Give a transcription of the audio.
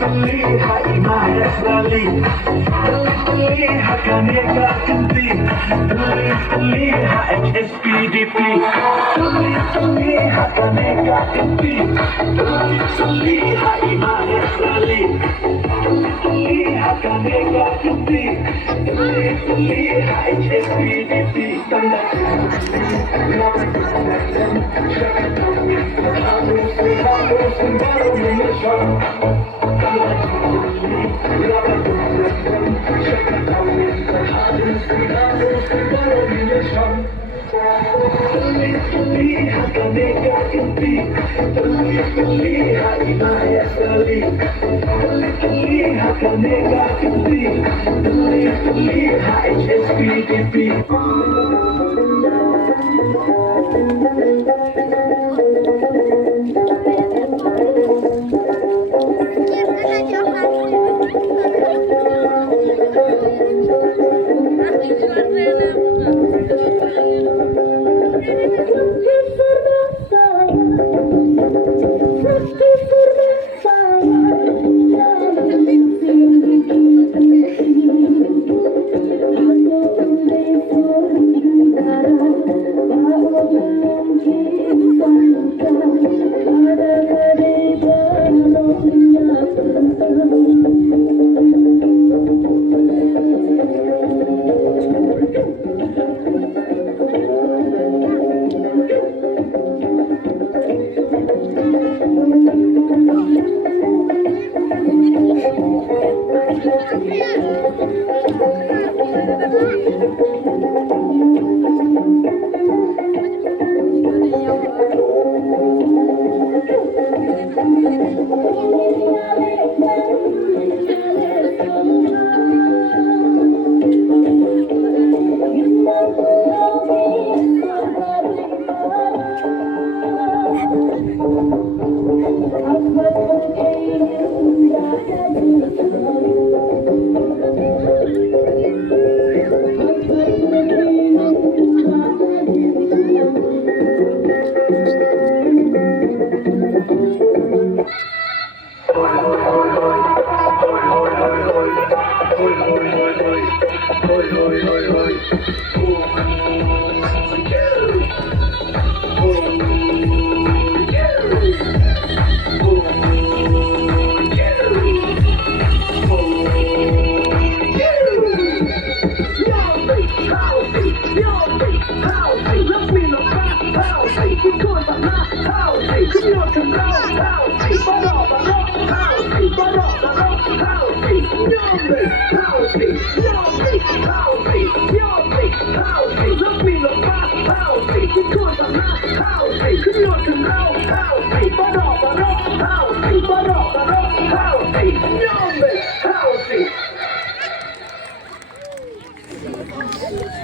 خليها إيمان خلي خليها كنيكا كنتي خليها اتش اس بي دي بي خليها كنيكا كنتي خليها إيمان خلي خليها كنيكا كنتي خليها اتش اس بي دي بي خليها كنيكا كنتي خليها إيمان خلي خليها كنيكا كنتي خليها اتش اس بي دي بي House,